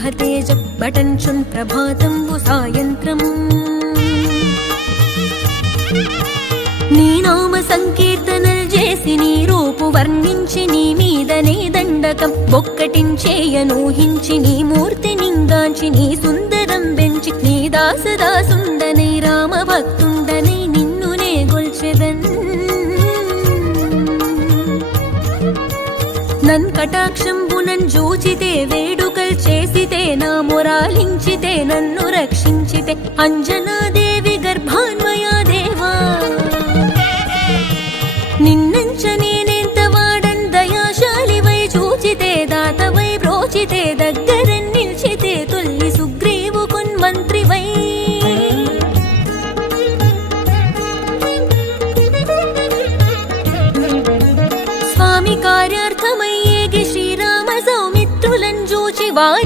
బ్రహ్మతేజ పటంచున్ ప్రభాతంబు సాయంత్రం నీ నామ సంకీర్తనలు చేసి నీ రూపు వర్ణించి నీ మీదనే దండకం ఒక్కటించేయనూహించి నీ మూర్తి నింగాంచి నీ సుందరం పెంచి నీ దాసదాసుండనై రామ భక్తుండనై నిన్నునే గొల్చెదన్ నన్ కటాక్షంబునన్ జూచితే వేడుకల్ చేసితే నా మొరాలించితే నన్ను రక్షించితే అంజనాదే